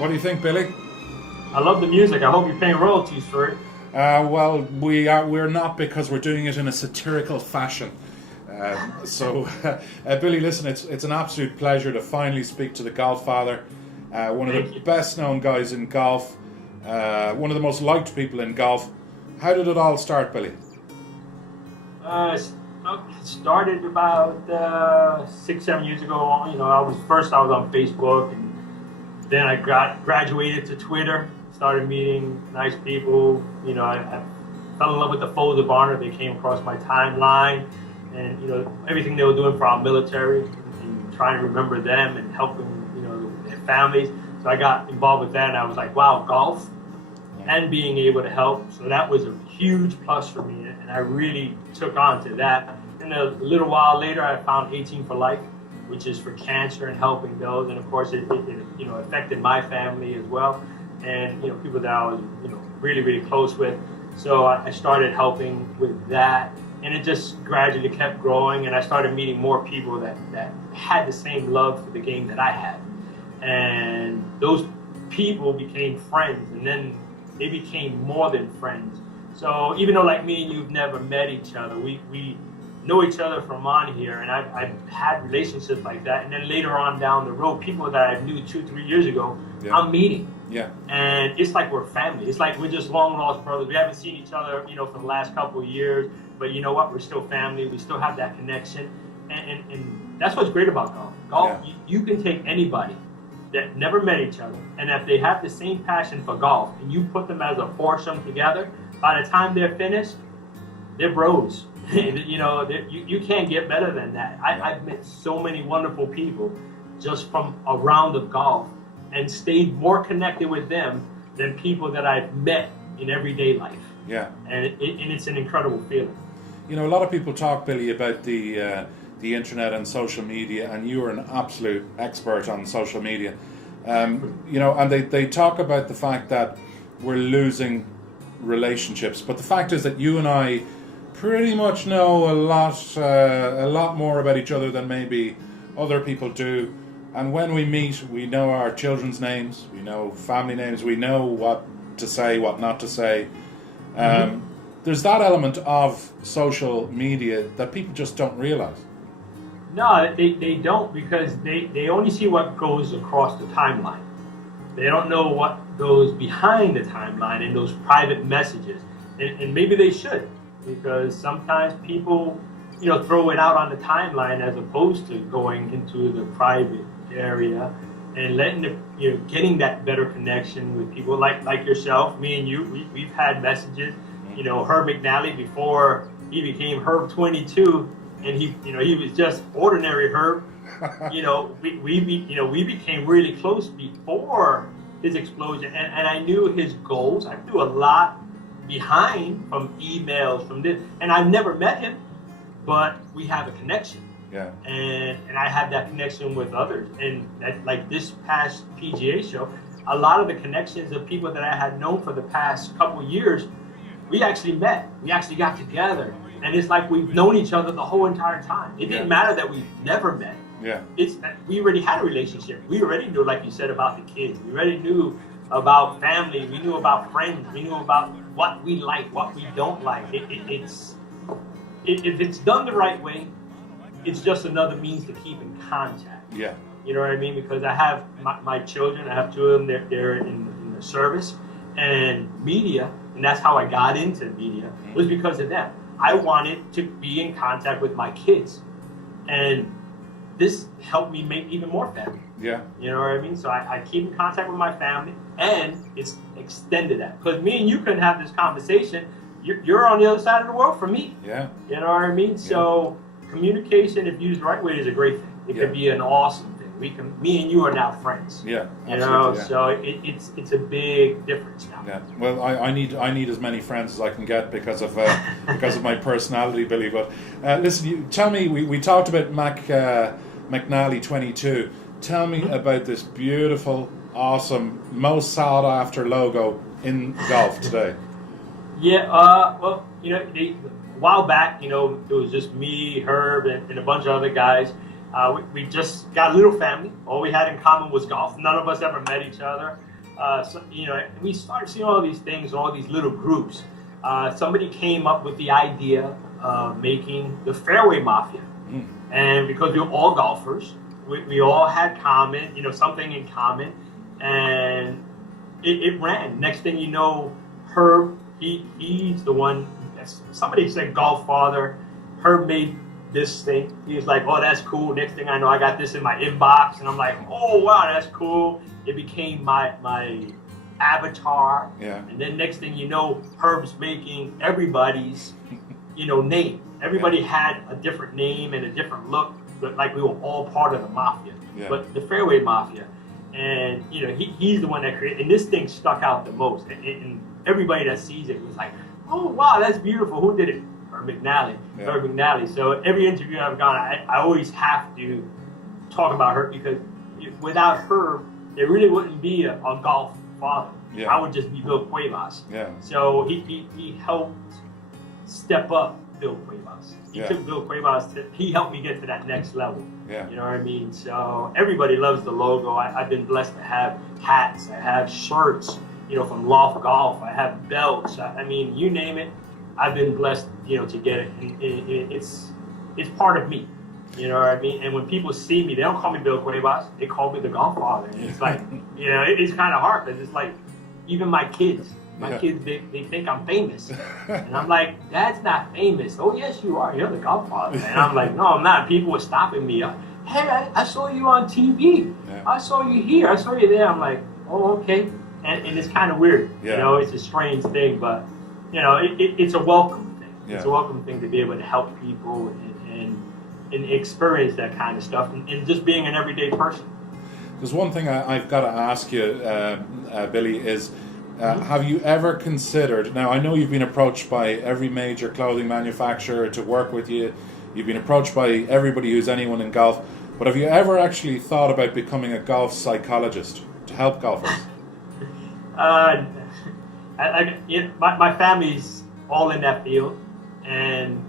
What do you think, Billy? I love the music. I hope you're paying royalties for it. Well, we're not, because we're doing it in a satirical fashion. Billy, listen, it's an absolute pleasure to finally speak to the Golffather, one of the best known guys in golf, one of the most liked people in golf. How did it all start, Billy? It started about 6-7 years ago. You know, I was on Facebook, and then I graduated to Twitter. Started meeting nice people. You know, I fell in love with the Folds of Honor. They came across my timeline, and you know everything they were doing for our military, and trying to remember them and helping their families. So I got involved with that, and I was like, wow, golf and being able to help. So that was a huge plus for me, and I really took on to that. And a little while later, I found 18 for Life, which is for cancer and helping those. And of course, it affected my family as well, and people that I was really, really close with. So I started helping with that, and it just gradually kept growing. And I started meeting more people that had the same love for the game that I had, and those people became friends, and then they became more than friends. So even though, like me and you've never met each other, we know each other from on here, and I've had relationships like that. And then later on down the road, people that I knew 2-3 years ago, I'm meeting. Yeah. And it's like we're family. It's like we're just long lost brothers. We haven't seen each other, for the last couple of years, but you know what? We're still family. We still have that connection, and that's what's great about golf. Golf, you can take anybody that never met each other, and if they have the same passion for golf, and you put them as a foursome together, by the time they're finished, they're bros. You can't get better than that. I've met so many wonderful people just from a round of golf, and stayed more connected with them than people that I've met in everyday life. Yeah. And it's an incredible feeling. A lot of people talk, Billy, about the internet and social media, and you are an absolute expert on social media. And they talk about the fact that we're losing relationships, but the fact is that you and I pretty much know a lot more about each other than maybe other people do. And when we meet, we know our children's names, we know family names, we know what to say, what not to say. There's that element of social media that people just don't realize. No, they don't, because they only see what goes across the timeline. They don't know what goes behind the timeline and those private messages. And maybe they should, because sometimes people, throw it out on the timeline as opposed to going into the private area and getting that better connection with people like yourself, me and you. We've had messages. Herb McNally, before he became Herb 22, and he was just ordinary Herb. We became really close before his explosion, and I knew his goals. I knew a lot behind from emails, from this, and I've never met him, but we have a connection. Yeah. And I have that connection with others, and like this past PGA show, a lot of the connections of people that I had known for the past couple years, we actually met. We actually got together, and it's like we've known each other the whole entire time. It didn't matter that we never met. Yeah. We already had a relationship. We already knew, like you said, about the kids. We already knew about family. We knew about friends. We knew about what we like, what we don't like. If it's done the right way, it's just another means to keep in contact. Yeah. You know what I mean? Because I have my children. I have two of them. They're in the service and media, and that's how I got into media, was because of them. I wanted to be in contact with my kids, and this helped me make even more family. Yeah. You know what I mean? So I keep in contact with my family, and it's extended that. Because me and you couldn't have this conversation. You're on the other side of the world from me. Yeah. You know what I mean? Yeah. So communication, if used the right way, is a great thing. It could be an awesome thing. Me and you are now friends. Yeah. You know, so it's a big difference now. Yeah. Well, I need as many friends as I can get because of my personality, Billy. But listen, tell me. We talked about McNally 22. Tell me about this beautiful, awesome, most sought after logo in golf today. Yeah. Well, a while back, it was just me, Herb, and a bunch of other guys. We just got a little family. All we had in common was golf. None of us ever met each other. So, we started seeing all these things, all these little groups. Somebody came up with the idea of making the Fairway Mafia. And because we were all golfers, we all had something in common, and it ran. Next thing you know, Herb, he's the one. Somebody said Golffather. Herb made this thing. He was like, "Oh, that's cool." Next thing I know, I got this in my inbox, and I'm like, "Oh, wow, that's cool." It became my avatar. Yeah. And then next thing you know, Herb's making everybody's, name. Everybody had a different name and a different look, but like we were all part of the mafia. Yeah. But the Fairway Mafia, and he's the one that created. And this thing stuck out the most. And everybody that sees it was like, "Oh, wow, that's beautiful. Who did it?" Herb McNally. Yeah. Herb McNally. So every interview I've gone, I always have to talk about Herb, because without Herb, there really wouldn't be a Golffather. Yeah. I would just be Bill Cuevas. Yeah. So he helped step up Bill Cuevas. He took Bill Cuevas he helped me get to that next level. Yeah. You know what I mean? So everybody loves the logo. I've been blessed to have hats. I have shirts, from Loft Golf. I have belts. I mean, you name it. I've been blessed, to get it. And it's part of me. You know what I mean? And when people see me, they don't call me Bill Cuevas. They call me the Golffather. And it's like, it's kind of hard, because it's like, even my kids, they think I'm famous. And I'm like, "Dad's not famous." "Oh, yes, you are. You're the Golffather." And I'm like, "No, I'm not." People were stopping me. "Hey, I saw you on TV. Yeah. I saw you here. I saw you there." I'm like, "Oh, okay." And it's kind of weird. Yeah. It's a strange thing, but, it's a welcome thing. Yeah. It's a welcome thing to be able to help people and experience that kind of stuff, and just being an everyday person. There's one thing I've got to ask you, Billy, is have you ever considered, now I know you've been approached by every major clothing manufacturer to work with you, you've been approached by everybody who's anyone in golf, but have you ever actually thought about becoming a golf psychologist to help golfers? My family's all in that field, and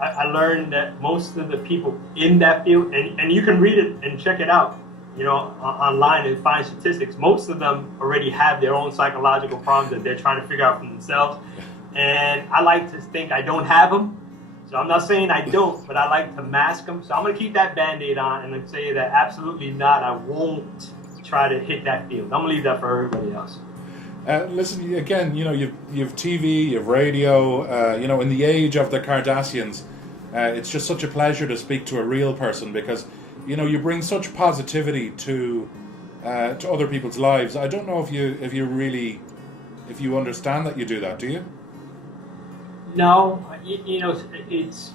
I learned that most of the people in that field, and you can read it and check it out, online and find statistics. Most of them already have their own psychological problems that they're trying to figure out for themselves. And I like to think I don't have them. So I'm not saying I don't, but I like to mask them. So I'm going to keep that Band-Aid on and say that absolutely not. I won't try to hit that field. I'm going to leave that for everybody else. Listen, again, you've TV, you've radio, in the age of the Kardashians, it's just such a pleasure to speak to a real person, because you bring such positivity to other people's lives. I don't know if you understand that you do that. Do you? No, it's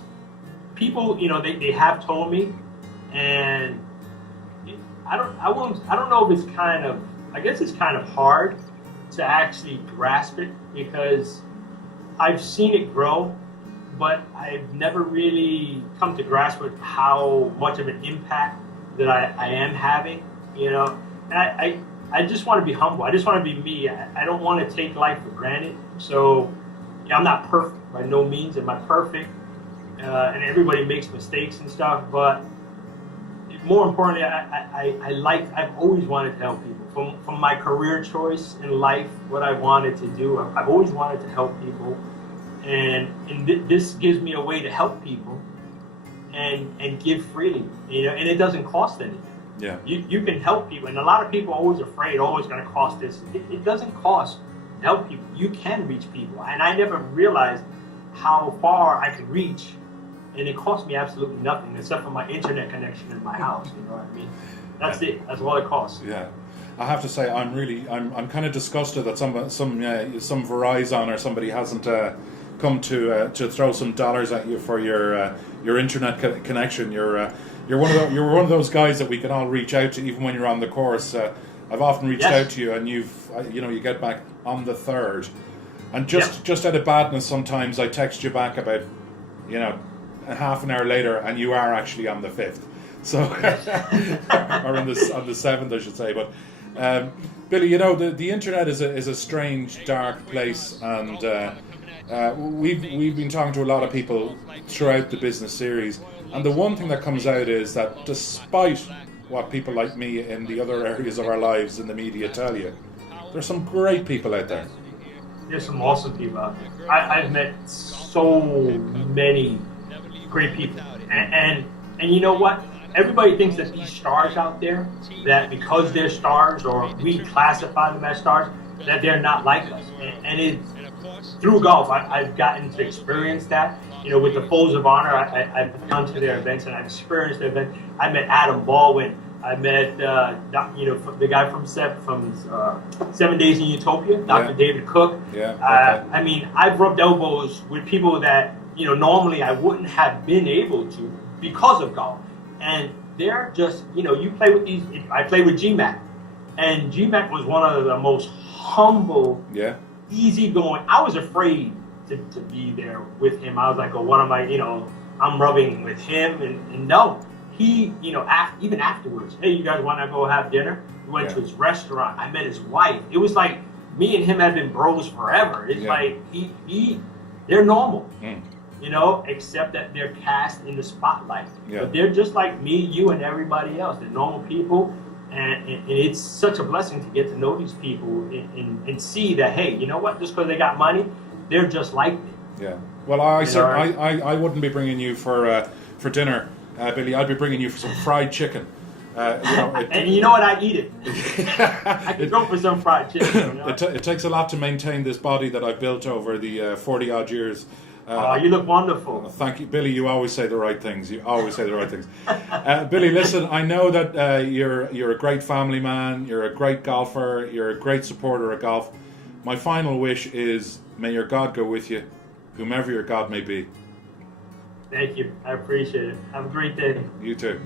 people. They have told me, and I don't know if it's kind of. I guess it's kind of hard to actually grasp it, because I've seen it grow, but I've never really come to grasp with how much of an impact that I am having, And I just want to be humble. I just want to be me. I don't want to take life for granted. So, I'm not perfect by no means. Am I perfect? And everybody makes mistakes and stuff. But more importantly, I've always wanted to help people. From my career choice in life, what I wanted to do, I've always wanted to help people. And this gives me a way to help people and give freely, and it doesn't cost anything. Yeah. You can help people, and a lot of people are always afraid, oh, it's going to cost this. It doesn't cost to help people. You can reach people, and I never realized how far I could reach, and it cost me absolutely nothing except for my internet connection in my house. You know what I mean? That's it. That's all it costs. Yeah. I have to say, I'm kind of disgusted that some Verizon or somebody hasn't come to throw some dollars at you for your internet connection. You're one of those guys that we can all reach out to, even when you're on the course. I've often reached out to you, and you get back on the third, and just out of badness, sometimes I text you back about a half an hour later, and you are actually on the fifth. So, or on the seventh, I should say. But Billy, the internet is a strange, dark place, and we've been talking to a lot of people throughout the business series, and the one thing that comes out is that despite what people like me in the other areas of our lives in the media tell you, There's some great people out there. There's some awesome people out there. I've met so many great people, and you know what? Everybody thinks that these stars out there, that because they're stars or we classify them as stars, that they're not like us. And it's through golf, I've gotten to experience that. You know, with the Folds of Honor, I've gone to their events and I've experienced their events. I met Adam Baldwin. I met, the guy from 7 Days in Utopia, Dr. David Cook. Yeah. I mean, I've rubbed elbows with people that, normally I wouldn't have been able to because of golf. And they're just, you play with these. I played with GMAC, and GMAC was one of the most humble, easygoing. I was afraid to be there with him. I was like, oh, what am I, I'm rubbing with him. And no, he, even afterwards, hey, you guys want to go have dinner? We went to his restaurant. I met his wife. It was like me and him had been bros forever. It's like they're normal. Except that they're cast in the spotlight. But they're just like me, you, and everybody else. They're normal people, and it's such a blessing to get to know these people and see that, hey, you know what? Just because they got money, they're just like me. Yeah. Well, I wouldn't be bringing you for dinner, Billy. I'd be bringing you for some fried chicken. And you know what? I eat it. I could go for some fried chicken. It takes a lot to maintain this body that I've built over the 40 odd years. You look wonderful. Thank you, Billy. You always say the right things. Billy, listen, I know that you're a great family man. You're a great golfer. You're a great supporter of golf. My final wish is, may your God go with you, whomever your God may be. Thank you. I appreciate it. Have a great day. You too.